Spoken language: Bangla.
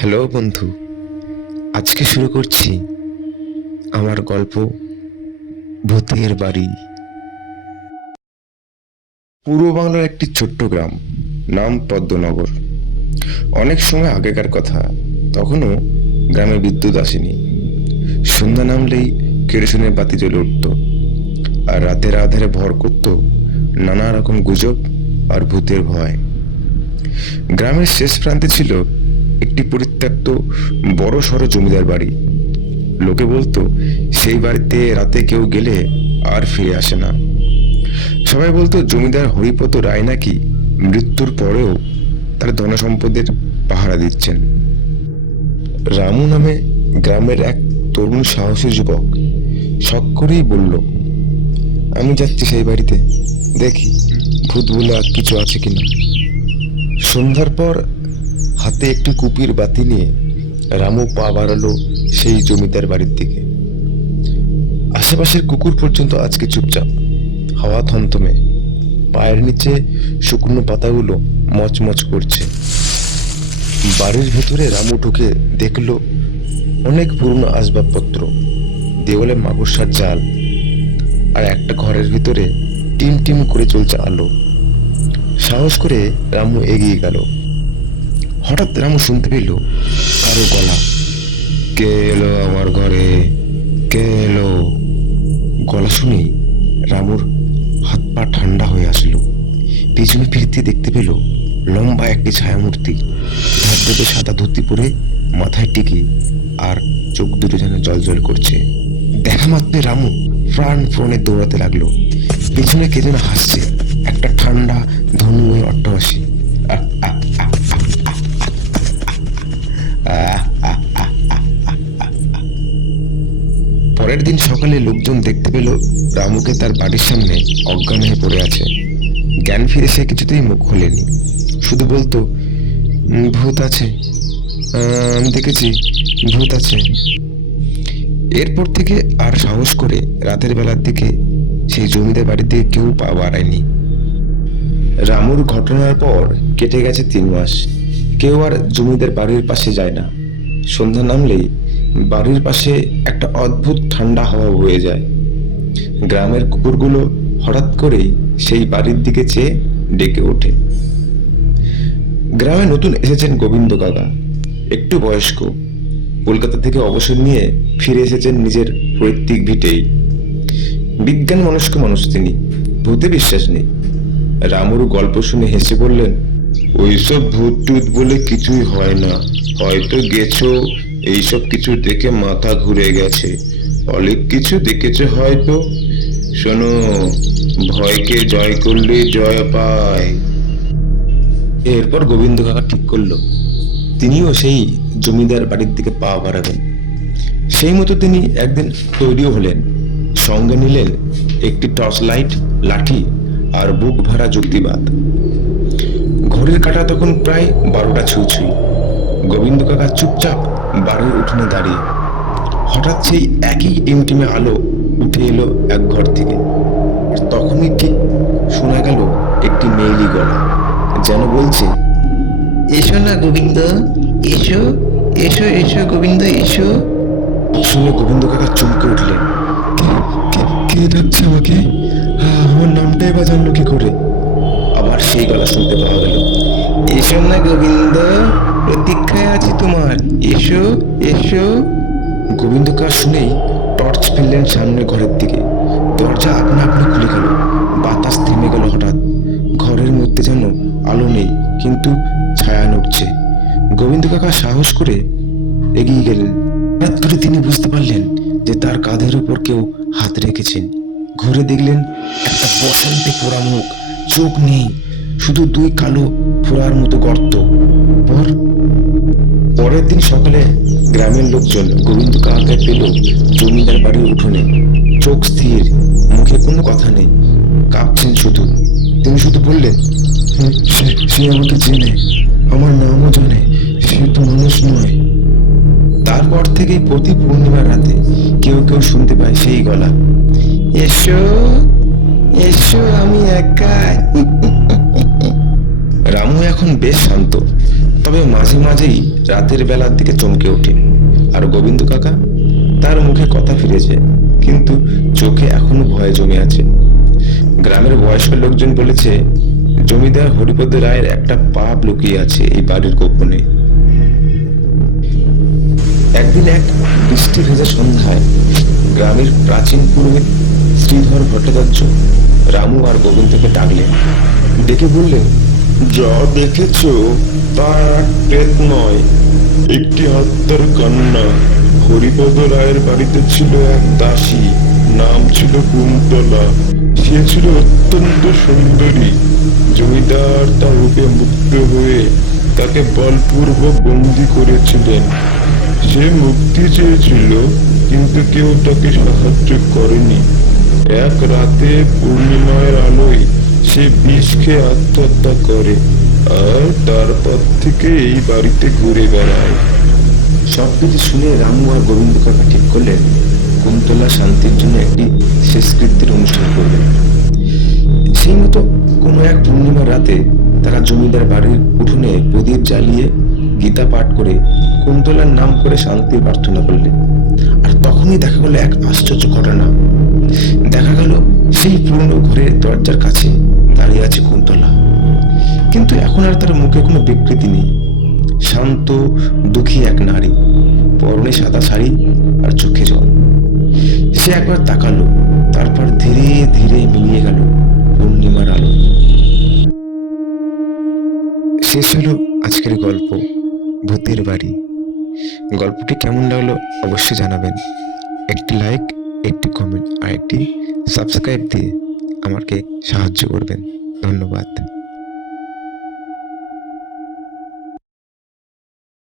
হ্যালো বন্ধু, আজকে শুরু করছি আমার গল্প ভূতের বাড়ি। পূর্ব বাংলার একটি ছোট্ট গ্রাম, নাম পদ্মনগর। অনেক সময় আগেকার কথা, তখনও গ্রামে বিদ্যুৎ আসেনি। সন্ধ্যা নামলেই কেরোসিনের বাতি জ্বলে উঠত, আর রাতের আধারে ভর করত নানা রকম গুজব আর ভূতের ভয়। গ্রামের শেষ প্রান্তে ছিল একটি পরিত্যক্ত বড় সড়ো জমিদার বাড়ি। লোকে বলতো সেই বাড়িতে রাতে কেউ গেলে আর ফিরে আসে না। সবাই বলতো জমিদার হরিপদ রায় নাকি মৃত্যুর পরেও তার ধনসম্পদের পাহারা দিচ্ছেন। রামু নামে গ্রামের এক তরুণ সাহসী যুবক শখ করেই বলল, আমি যাচ্ছি সেই বাড়িতে, দেখি ভূত বলে আর কিছু আছে কিনা। সন্ধ্যার পর হাতে একটি কুপির বাতি নিয়ে রামু পা বাড়ালো সেই জমিদার বাড়ির দিকে। আশেপাশের কুকুর পর্যন্ত আজকে চুপচাপ, হাওয়া থমথমে, পায়ের নিচে শুকনো পাতাগুলো মচমচ করছে। বাড়ির ভেতরে রামু ঢুকে দেখলো অনেক পুরনো আসবাবপত্র, দেওয়ালে মাকড়সার জাল, আর একটা ঘরের ভিতরে টিম টিম করে চলছে আলো। সাহস করে রামু এগিয়ে গেল। হঠাৎ রামু শুনতে পেল কারো গলা, কে এলো আমার ঘরে, কে এলো। গলা শুনেই রামুর হাত পা ঠান্ডা হয়ে আসলো। পিছনে ফিরতে দেখতে পেল লম্বা একটি ছায়ামূর্তি, ধবধবে সাদা ধুতি পরে, মাথায় টিকি, আর চোখ দুটো যেন জল জল করছে। দেখা মাত্রই রামু প্রাণ প্রাণে দৌড়াতে লাগলো। পিছনে কে যেন হাসছে, একটা ঠান্ডা ধনুময় অট্টহাসি। পরের দিন সকালে লোকজন দেখতে পেল রামুকে তার বাড়ির সামনে অজ্ঞান হয়ে পড়ে আছে। জ্ঞান ফিরে সে কিছুতেই মুখ খোলেনি, শুধু বলতো, ভূত আছে, আমি দেখেছি, ভূত আছে। এরপর থেকে আর সাহস করে রাতের বেলার দিকে সেই জমিদার বাড়ির দিকে কেউ পা বাড়ায়নি। রামুর ঘটনার পর কেটে গেছে 3 মাস। কেউ আর জমিদার বাড়ির পাশে যায় না। সন্ধ্যা নামলেই বাড়ির পাশে একটা অদ্ভুত ঠান্ডা হাওয়া বয়ে যায়। গ্রামের কুকুরগুলো হঠাৎ করেই সেই বাড়ির দিকে চেয়ে ডেকে ওঠে। গ্রামে নতুন এসেছেন গোবিন্দ কাকা, একটু বয়স্ক। কলকাতা থেকে অবসর নিয়ে ফিরে এসেছেন নিজের পৈতৃক ভিটেই। বিজ্ঞান মনস্ক মানুষ তিনি, ভূতে বিশ্বাস নেই। রামুর গল্প শুনে হেসে বললেন, ওইসব ভূত টুত বলে কিছুই হয় না, হয়তো গেছো, এইসব কিছু দেখে মাথা ঘুরে গেছে, অনেক কিছু দেখেছে হয়তো। শোনো, ভয়কে জয় করলে জয় পায়। এরপর গোবিন্দ কাকা ঠিক করলো তিনিও সেই জমিদার বাড়ির দিকে পা বাড়াবেন। সেই মতো তিনি একদিন তৈরিও হলেন। সঙ্গে নিলেন একটি টর্চ লাইট, লাঠি আর বুক ভরা যুক্তিবাদ। ঘড়ির কাঁটা তখন প্রায় 12টা ছুঁই। গোবিন্দ কাকা চুপচাপ বাড়ির উঠোনে দাঁড়িয়ে। হঠাৎ সেই একই টিমটিমে আলো উঠে এলো এক ঘর থেকে। তখনই ঠিক শোনা গেল একটি মেয়েলি গলা, যেন বলছে, এসো না গোবিন্দ, এসো, এসো এসো গোবিন্দ এসো। শুনে গোবিন্দ কাকা চমকে উঠলেন। কে ডাকছে আমাকে? আমার নামটাই বা জানলো কি করে? আবার সেই গলা শুনতে পাওয়া গেল, এসো না গোবিন্দ, প্রতীক্ষায় আছি তোমার, এসো এসো। গোবিন্দ কাকা শুনেই টর্চ ফেললেন সামনের ঘরের দিকে। দরজা আপনা আপনি খুলে গেল। বাতাস থেমে গেল হঠাৎ। ঘরের মধ্যে যেন আলো নেই, কিন্তু ছায়া নড়ছে। গোবিন্দ কাকা সাহস করে এগিয়ে গেলেন। হঠাৎ করে তিনি বুঝতে পারলেন যে তার কাঁধের উপর কেউ হাত রেখেছেন। ঘুরে দেখলেন একটা বসন্তে পোড়া মুখ, চোখ নেই, শুধু 2 কালো ফোড়ার মতো গর্ত। পরের দিন সকালে গ্রামের লোকজন গোবিন্দ কাকাকে পেল জমিদার বাড়ির উঠোনে, চোখ স্থির, মুখে কোনো কথা নেই, কাঁপছেন শুধু। তিনি শুধু বললেন, সে আমাকে চেনে, আমার নামও জানে, সে তো মানুষ নয়। তারপর থেকে প্রতি পূর্ণিমার রাতে কেউ কেউ শুনতে পায় সেই গলা, এসো এসো, আমি একা। রামু এখন বেশ শান্ত, তবে মাঝে মাঝেই রাতের বেলার দিকে চমকে ওঠে। আর গোবিন্দ কাকা, তার মুখে কথা ফিরেছে, কিন্তু চোখে এখনো ভয় জমে আছে। গ্রামের বয়স্ক লোকজন বলেছে জমিদার হরিপদ রায়ের একটা পাপ লুকিয়ে আছে এই বাড়ির গোপনে। একদিন এক বৃষ্টি ভেজা সন্ধ্যায় গ্রামের প্রাচীন পুরোহিত শ্রীধর ভট্টাচার্য রামু আর গোবিন্দকে ডাকলেন। ডেকে বললেন, যা দেখেছ তা এক প্রেত নয়, একটি আত্মার কান্না। হরিপদ রায়ের বাড়িতে ছিল এক দাসী, নাম ছিল কুন্তলা। সে ছিল অত্যন্ত সুন্দরী। জমিদার তার রূপে মুগ্ধ হয়ে তাকে বলপূর্বক বন্দি করেছিলেন। সে মুক্তি চেয়েছিল, কিন্তু কেউ তাকে সাহায্য করেনি। এক রাতে পূর্ণিমার আলোয় সে বিষ খেয়ে আত্মহত্যা করে, আর তারপর থেকে এই বাড়িতে ঘুরে বেড়ায়। সবকিছু শুনে রামু আর গোবিন্দ কাকা ঠিক করলেন কুন্তলা শান্তির জন্য একটি শেষকৃত্যের অনুষ্ঠান করবেন। সেই মতো কোনো এক পূর্ণিমা রাতে তারা জমিদার বাড়ির উঠোনে প্রদীপ জ্বালিয়ে গীতা পাঠ করে কুন্তলার নাম করে শান্তি প্রার্থনা করলেন। আর তখনই দেখা গেল এক আশ্চর্য ঘটনা। দেখা গেল সেই পুরনো ঘরের দরজার কাছে দাঁড়িয়ে আছে কুন্তলা, কিন্তু এখন আর তার মুখে কোনো বিকৃতি নেই। শান্ত দুঃখী এক নারী, পরনে সাদা শাড়ি আর চোখে জল। সে একবার তাকালো, তারপর ধীরে ধীরে মিলিয়ে গেল পূর্ণিমার আলো। শেষ হলো আজকের গল্প ভূতের বাড়ি। গল্পটি কেমন লাগলো অবশ্যই জানাবেন। একটি লাইক, একটি কমেন্ট আর একটি সাবস্ক্রাইব দিয়ে আমাকে সাহায্য করবেন। ধন্যবাদ।